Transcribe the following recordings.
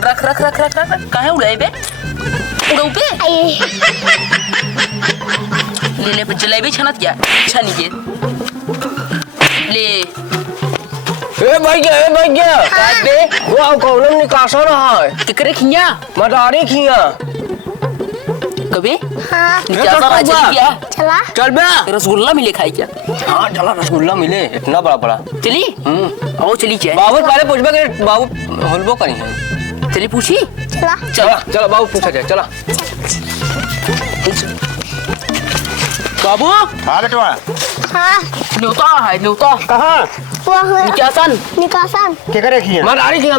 रख रख रख रख रख काहे उड़ाई बे उड़ाऊ पे ले ले जलेबी छनत क्या छनी के ले ए भैया काट दे वो कौन निकासा रहा है केकरे खिया मदारी खिया कबे हाँ निकासा राजी क्या चला चल बे रसगुल्ला मिले खाई क्या हाँ चला रसगुल्ला मिले इतना बड़ा बड़ा चली आओ चली क्या बाबू पहले पूछबे कि बाबू होलबो करी है चली पूछी चला चला चला बाबू पूछा जाए चला बाबू हाँ बेटवा हाँ न्योता कहाँ वो निकासन क्या करे किया मदारी खिया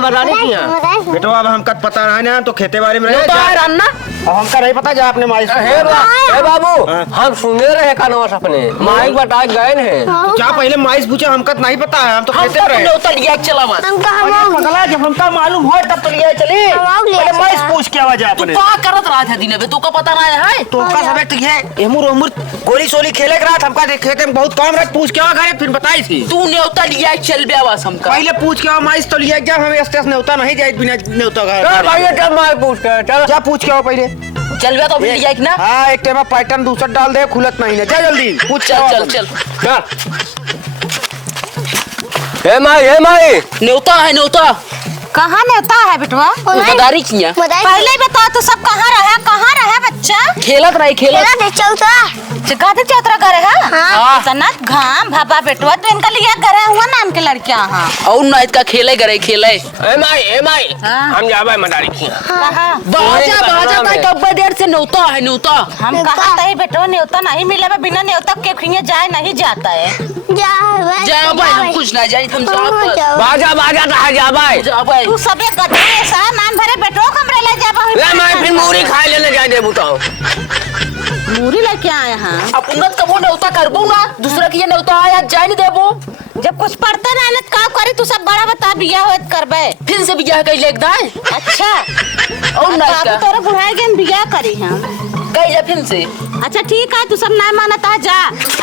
बेटवा अब हमका पता रहा ना तो खेते बारे में न्योता है रन्ना अब हमका नहीं पता जा आपने माई हे बाबू हम सुने रहे कानवा सपने माइक बटा गए हैं क्या पहले माइस पूछे हमका नहीं पता है हम तो हम खेते तो रहे न्योता लिया चला मत हम कहाँ पगला जब हमका मालूम हो तब तो लिया चले हम लिया पहले माइस चला। पूछ के आवाज तू आपने का करत रहा था दिन में तो का पता ना है तो का सब एक है एमुर उमुर गोली सोली खेले के रात हमका खेते में बहुत काम रख पूछ के आवा घरे फिर बताई थी तू न्योता लिया चल बे आवाज हमका पहले पूछ के आवा माइस तो लिया क्या हमें स्टेशन न्योता नहीं जाए बिना न्योता चल घर भैया चल माइक पूछ के चल क्या पूछ के आओ पहले चल बे तो फिर लिया ना हाँ एक टाइम पैटर्न दूसरा डाल दे खुलत नहीं है जा जल्दी पूछ के चल आओ चल तुम। चल हे माई न्योता है न्योता कहाँ नेता है बेटवा? मदारी किया पहले बता तो सब कहाँ रहा बच्चा? खेलत रही खेलत दे चौथा गाधी चौतरा करे है? हाँ। इतना घाम भापा बेटवा तो इनका लिया करे हुआ नाम के लड़कियां हाँ। और नाइट का खेले करे खेले हे माई हाँ। हम जाबे मदारी खिया कहाँ? बाजा बाजा का कब देर से न्योता है न्योता हम कहा था बेटवा न्योता नहीं मिले बिना न्योता के खिए जाए नहीं जाता है। जा भाई हम कुछ ना जाए तुम जाओ बाजा कहा जाबे जा भाई तू सबे गधा ऐसा नाम भरे बेटवा कमरे ले जाबा ले माई फिर मूरी खाए लेने जाए दे बुताओ मूरी लेके आए हैं। अपन कबो न्योता करबो ना दूसरा की न्योता आया जाए नहीं देबो जब कुछ पढ़ते ना का करे तू सब बड़ा बता बिया होत करबे फिर से बियाह कई लेक दाए अच्छा और नाइट का तोरे बुढ़ाई के बिया करी हम कई जा फिर से अच्छा ठीक है तू सब ना मानता जा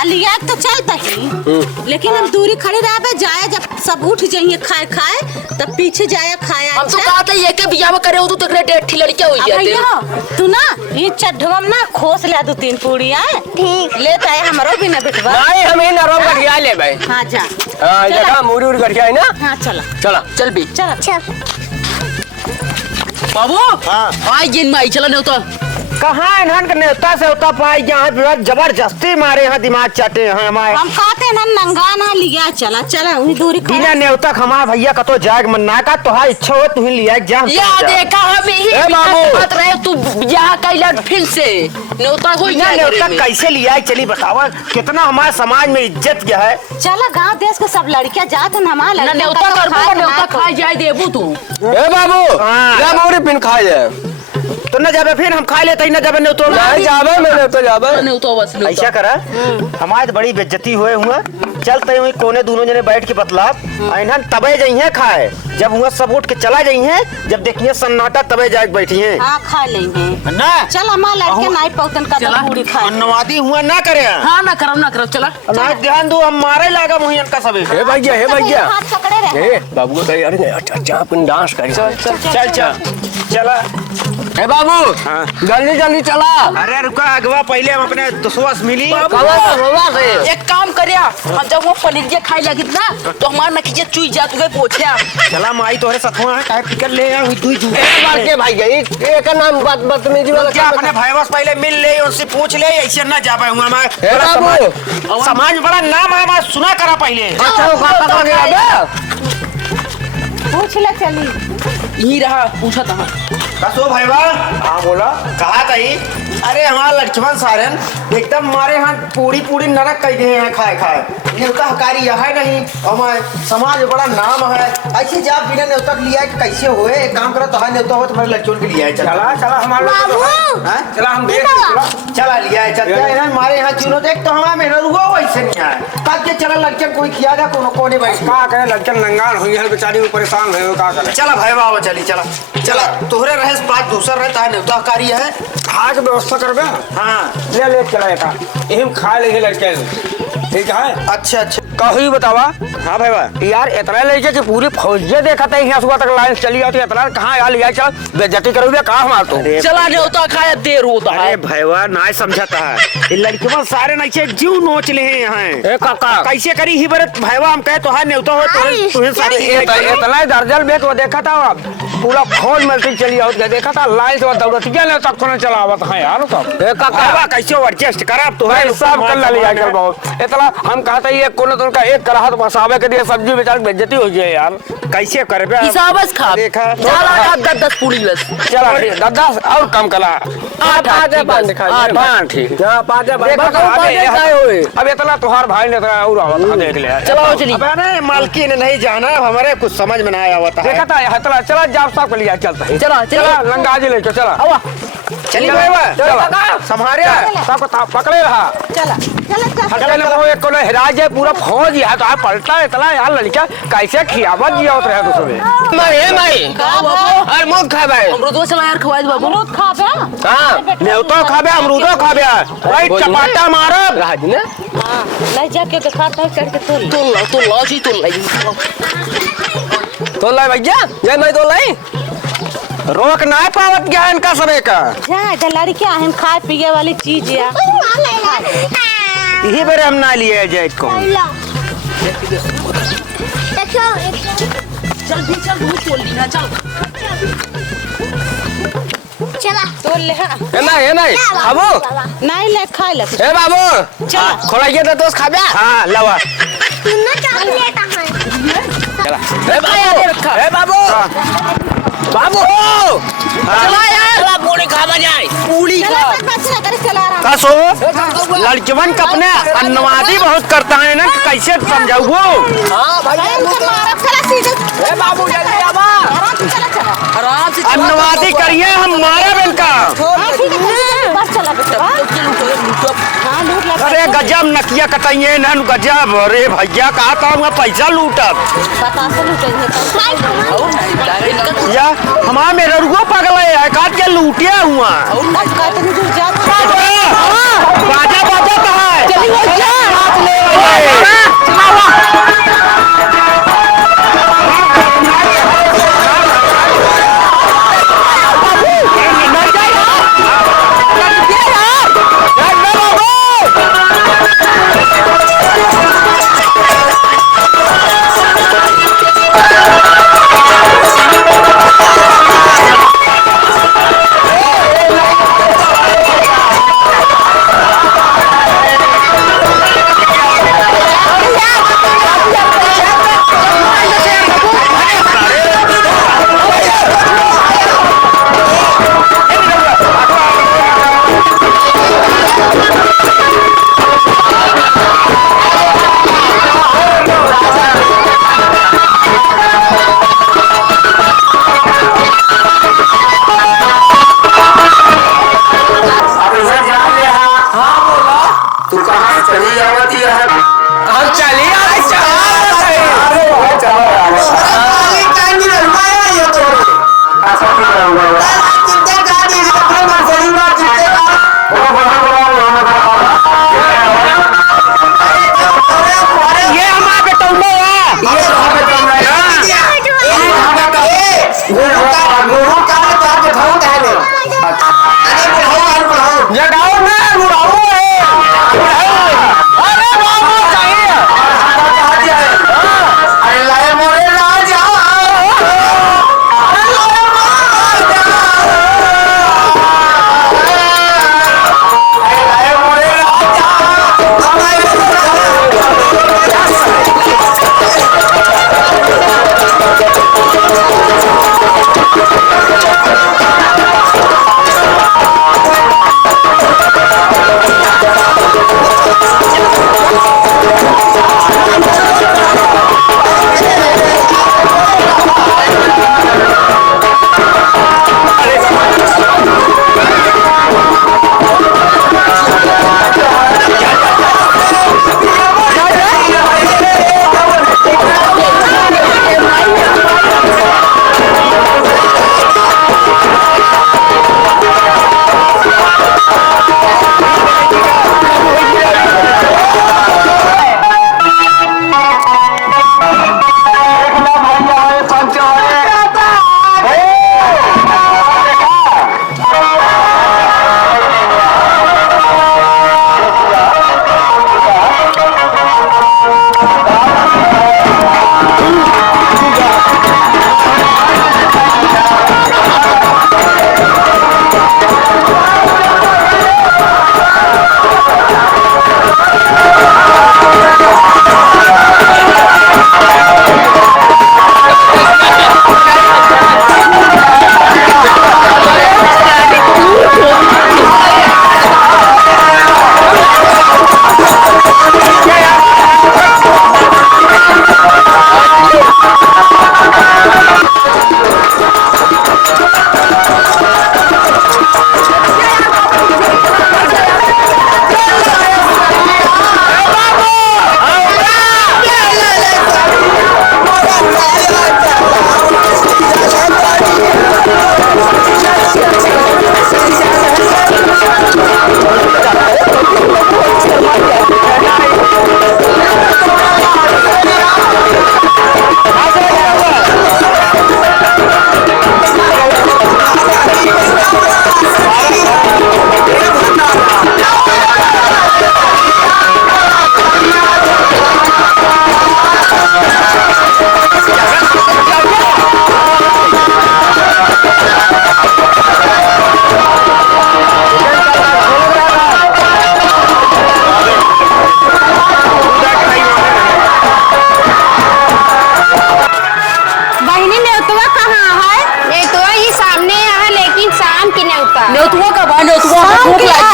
लिया तो चलता ही लेकिन हम दूरी खड़ी रहे जाए जब सब उठ जाइए खाए तब पीछे जाए खाया हम तो कहते ये के बियाह में करे हो तो तेरे डेढ़ लड़कियां हो जाते तू ना ये चढ़वम ना खोस ले 2-3 पूड़ियां ठीक लेता है हमरो भी ना बेटवा नहीं हम ही नरम गठिया ले भाई हाँ जा हां जगह मूरी उड़ गठिया है ना हाँ चला चल भी चल चल बाबू हाँ। आई जिन में चला न्योता कहाँ इन्हन के न्योता से होता पाई यहाँ पे जबरदस्ती मारे हैं दिमाग चाटे हैं हमारे हम कहते ना नंगा ना लिया चला उन्हीं दूरी बिना न्योता हमारे भैया का तो जाग मन ना का तो इच्छा हो तू लिया जा या देखा हम ही ए बाबू। बात रहे तू बियाह कैला फिर से न्योता हो बिना न्योता कैसे लिया चली बतावा कितना हमारे समाज में इज्जत क्या है चला गांव देश के सब लड़कियां जात हैं हमारा ना न्योता करबो न्योता खाए जाए देबू तू ए बाबू हाँ। ले मूरी पिन खाए जाए तो न जाबे फिर हम खा लेते ही न जाबे न्योतो नहीं जाबे मैंने तो जाबे न्योता बस न्योता ऐसा करा हमारे तो बड़ी बेइज्जती हुए हुआ चलते हुए कोने दोनों जने बैठ के बतलाब इन्हन तबे जइहे खाए जब हुआ सब उठ के चला जइहे जब देखिए सन्नाटा तबे जाके बैठिए हाँ खा लेंगे ना चल हमारा लड़के नहीं पौतन का चला। पूरी खाए अन्नवादी हुआ ना करे हां ना करो चला ना ध्यान दो हम मारे लागा मुहियन का सबे हे भैया हाथ पकड़े रहे ए बाबू कहीं अरे अच्छा अपन डांस करी चल चला हे बाबू हाँ। जल्दी चला अरे रुका अगवा पहले हम अपने दुश्वास मिली कवा से एक काम करिया हम जब वो पनीर खाई लगी ना तो हमार नखीजे चुई जात गए पोछया चला माई तोरे सथवा है काहे फिकर ले आ हुई तू एक बार के भाई गई एक नाम बात बदतमीजी वाला क्या अपने भाई बस पहले मिल ले उनसे पूछ ले ऐसे ना जा पाए हुआ हे बड़ा बाबू समाज में बड़ा नाम है हमारा सुना करा पहले अच्छा वो खाता गया पूछ ले चली यही रहा पूछा था कसो भाईवा हाँ बोला कहा कही अरे हमारा लक्ष्मण सारन एकदम हमारे यहाँ पूरी नरक कह गए हैं खाए न्योता हकारी यह है नहीं हमारे समाज में बड़ा नाम है ऐसे जा बिना न्योता लिया कि कैसे हुए एक काम करो तो न्योता हो तुम्हारे लड़कियों के लिया है चला हमारा चला हम चला लिया है चलते हैं हमारे यहाँ चुनो देख तो हमारा मेहनत हुआ वैसे नहीं है कब के चला लड़कियां कोई किया जा कोने बैठ का करे लड़कन नंगाल हुई है बेचारी परेशान है का करे चला भाई बाबा चली चला तोहरे रहे बात दूसरा रहता है न्योता हकारी है खाए के व्यवस्था करबे हाँ ले चला का यही खा ले लड़के ठीक है अच्छा कही बतावा। हाँ भाई वाह यार इतना लेके कि पूरी फौजिया देखा था यहाँ सुबह तक लाइन चली आती इतना कहाँ यार लिया चल बेइज्जती करोगे कहाँ हमार तो चला न्योता खाया देर होता अरे है। भैया ना समझता है ये लड़कियों सारे नैसे जीव नोच ले हैं यहाँ ए काका कैसे करी ही बरत भैया हम कहे तो न्योता हो तुम्हें सारी इतना दर्जन बेच वो देखा था पूरा फौज मिलती चली आओ देखा था लाइन से दौड़तिया ने तक को चलावत है यार सब। ए काका कैसे एडजस्ट करा तो है सब कर लिया कर बहुत इतना हम कहते हैं कोने तो उनका एक कराहत मसावे के लिए सब्जी बेचार बेइज्जती हो जाए यार कैसे करबे हिसाबस खा देखा चला 10 पूरी बस। चला 10 और कम कला 8 ठीक अब इतना तुहार भाई ने और आवत देख ले चलो चली। अबे ना मालकिन नहीं जाना हमारे कुछ समझ में ना आवता है देखा था चला चला जाप साहब के लिए चलता है चला चला लंगा जी लेके चला आवा चली भाई चला संभारे सबको पकड़े रहा चला चला हटके ने वो एक को हिरा जाए पूरा फौज यहाँ तो पलटा इतना यार लड़का कैसे खियावत जिया उतरे है दूसरे मैं अरे मूड खा भाई अमरूद चला यार खवाए बाबू। अमरूद खा बे। हां नेवतो खाबे अमरूदो खाबे भाई चपाटा मारब राज ने हाँ ले जाके देखा था चढ़ के तो ला जी तो लाई तो लाई भैया ये मैं तो लाई रोक ना पावत क्या इनका सबे का जा लड़कियां हैं खाए पिए वाली चीज है। यही बेरे हम ना लिए जाए को चल भी चल दूध तोल ली ना चल चला तो ले हाँ। ए नहीं बाबू नहीं ले खा ले ए बाबू चला खोलाइए तो दोस्त खाबे हां लवा तूने चॉकलेट है ए बाबू बाबू चला यार पूरी खा जाए पूरी खा चला रहा का सो लड़कियन का अपने अन्नवादी बहुत करता है ना कैसे समझाऊ वो हां भैया ए बाबू जल्दी आवा आराम से अन्नवादी करिए हम मारे इनका बस चला बेटा हाँ लूट ले अरे गजब नकिया कटाइए नन गजब अरे भैया कहा था पैसा लूटत पता से लूटे या हमारा मेरा रुआ पागल है काट के लूटिया हुआ कहते दूर जा बाजा बाजा कहा है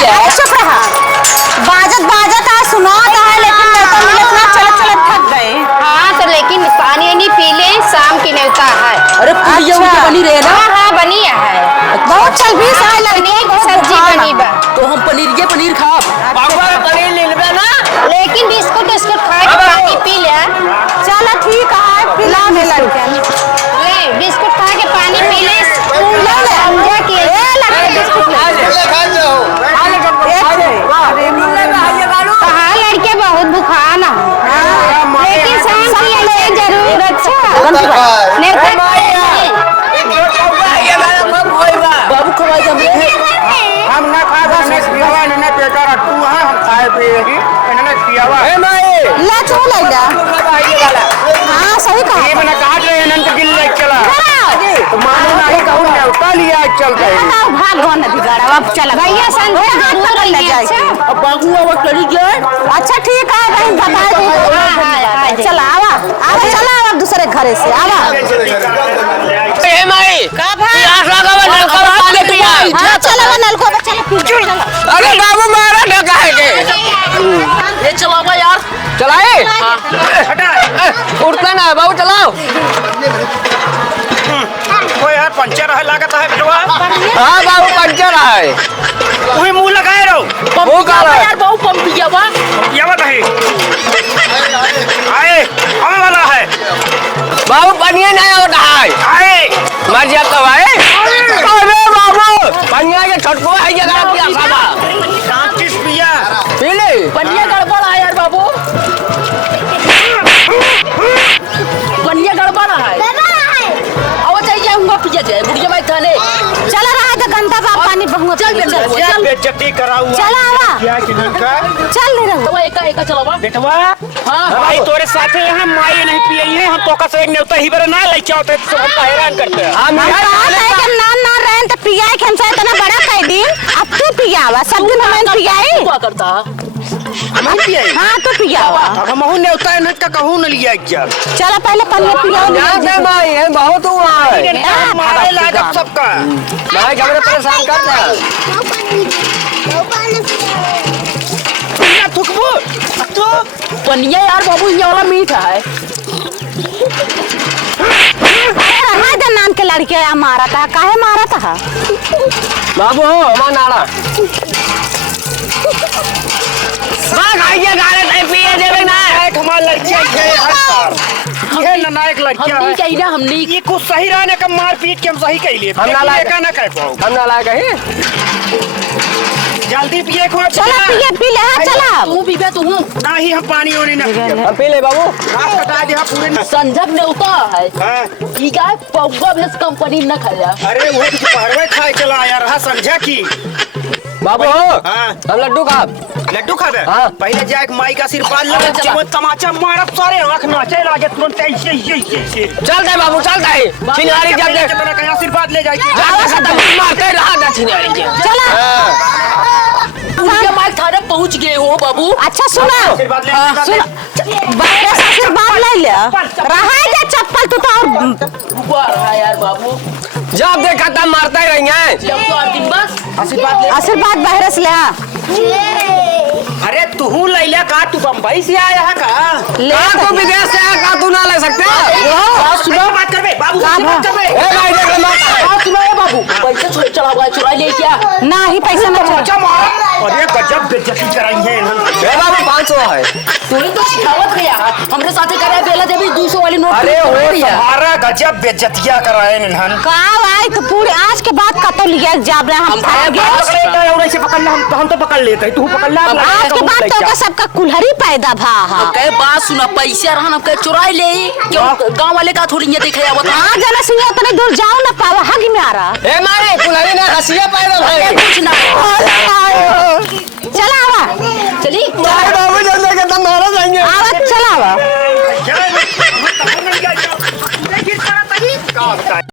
अरे चुप रहा। बाजत आ सुना तो है लेकिन न्योता मिलत ना चलत थक गए। हाँ तो लेकिन पानी नहीं पी ले, शाम की न्योता है। अरे पुड़िया अच्छा। बनी रहे ना। हाँ बनी है। बहुत चल भी सही लगनी सब्जी बनी बा। तो हम पनीर खा। बाबा पनीर ले लेबे ना। लेकिन बिस्कुट खा के पानी पी ले। चलो ठीक है पिला में लड़के ले बिस्कुट खा के पानी पी ले। समझा के बिस्कुट कहा लड़के बहुत भूखा ना, लेकिन शाम की ले जरूर। अच्छा बाबू खवाई हम ना खा ने पियावा ने पेटा रखू है, हम खाए पे ही इन्होंने पियावा। ए माई ला चो लैला। हां सही कहा। ये मैंने कहा जो अनंत गिल ले चला तो मानो नहीं कहूं न्योता लिया चल गए। भाग गो न बिगाड़ा। अब चल भैया संध्या जरूर ले जाए। अब बाबू अब चली गए। अच्छा ठीक है बहन बता दी। चल आवा चला आवा दूसरे घरे से आवा। ए माई का भाई प्यास लगा हुआ नलका में पानी पिया। हां चला वा नलको में चल पी। अरे बाबू मारा ढका है के ये चलावा यार। चलाए उठता ना बाबू चलाओ। कोई यार पंचर है लागत है बेटवा। हाँ बाबू पंचर है। वही मुंह लगाए रहो। वो का रहा है? यार बाबू पंप पिया बा। ये मत है आए हमें वाला है। बाबू पनिया नहीं होता है। आए मर जाता है। अरे बाबू पनिया के छटको है जगह पिया सादा। शाम किस पिया पी ले। पनिया गड़बड़ है यार बाबू। पनिया गड़बड़ है। अब चाहिए हुआ पिया जाए बुढ़िया भाई थाने। चला रहा है तो गंदा बा पानी बहुआ चल क्या बेइज्जती करा हुआ। चला आवा क्या किनका चल ले रहा। तो एका चलावा। बेटवा हाँ भाई तोरे साथे यहाँ माई नहीं पिए है, हम तो का से एक न्योता ही बरे ना ले चाहते तो हम हैरान करते हैं। हम हम कहा है कि ना रहन तो पिया के हमसे इतना बड़ा कह दी। अब तू पियावा सब दिन हमें पियाई। क्या करता। हम नहीं पिए। हां तू पियावा। अब हम हूं न्योता है का कहूं न लिया क्या। चला पहले पन्ने पियाओ। यहाँ से माई है बहुत हुआ है। मारे लागत सबका। माई कैमरे परेशान करता है। पिया थुकबो तो पनिया यार बाबू ये वाला मीठा है। हां द नाम के लड़के मारा था काहे मारा था। बाबू हमारा नारा बाग आइए गाने नहीं पिए देवे ना। एक हमार लड़कियां है ये ना नायक लड़कियां हमनी है। कही ना हमनी। ये कुछ सही रहने का मार पीट के हम सही कह लिए। हम ना लायक का ना कह पाओ। हम ना लाए कहीं। जल्दी पिए को चला पिए पी ले हां चला। तू पीबे तू। ना ही हम पानी होने ना पिए। हम पी ले बाबू। आप कटा दे पूरे न। संजब ने उता है। हाँ। ई का पौवा भेस कंपनी न खाया। अरे वो तो पहरवे खाए चला यार रहा समझा की। बाबू हाँ। हम लड्डू खा। लड्डू खा दे। हाँ। पहले जाके माई का आशीर्वाद ले चला। जब तमाचा मारब सारे आंख नाचे लागे तुरंत ऐसे चल दे बाबू चल दे। चिनारी जब दे कितना का आशीर्वाद ले जाए। मारते रहा ना चिनारी के। चला बुढ़िया भाई थाने पहुंच गए हो बाबू। अच्छा सुना आशीर्वाद ले बाहर से आशीर्वाद ले ले रहा है चप्पल तू तो ऊपर है यार बाबू। जब देखा तब मारते ही रहेंगे। जब तो अंतिम बस आशीर्वाद ले। आशीर्वाद बाहर से ले आ। अरे तू लैला का तू बम्बई से आया है का। ले तू विदेश से आया तू ना ले सकते। सुनो बात कर बे बाबू से बात कर बे। ए भाई देख ले मार। बात सुनो बाबू। पैसे चला हुआ चुरा ले क्या। ना ही पैसा ना छोड़। अच्छा मार। अरे गजब बेइज्जती कराई है इन्होंने। ए बाबू 500 है। तूने तो सिखावत किया हमरे साथे करे बेला देवी 200 वाली नोट। अरे वो तुम्हारा गजब बेइज्जतियां कराए इन्होंने। का भाई तो पूरे आज के बाद का तो लिया जाब रहे हम खाएंगे। ऐसे पकड़ना हम तो पकड़ लेते तू पकड़ ले। आज के बाद तो का सबका कुल्हड़ी पैदा भा हा। कहे बात सुना पैसे रहन हम कहे चुराई ले क्यों गांव वाले का थोड़ी ये देखे आवत। हां जना सिंह उतने दूर जाओ ना पावा हग में आ रहा। ए मारे कुल्हाड़ी ने हंसिया पैदा भाई। कुछ ना चला आवा चली। बाबू जल्दी के तुम मारा जाएंगे। आवा चला आवा। क्या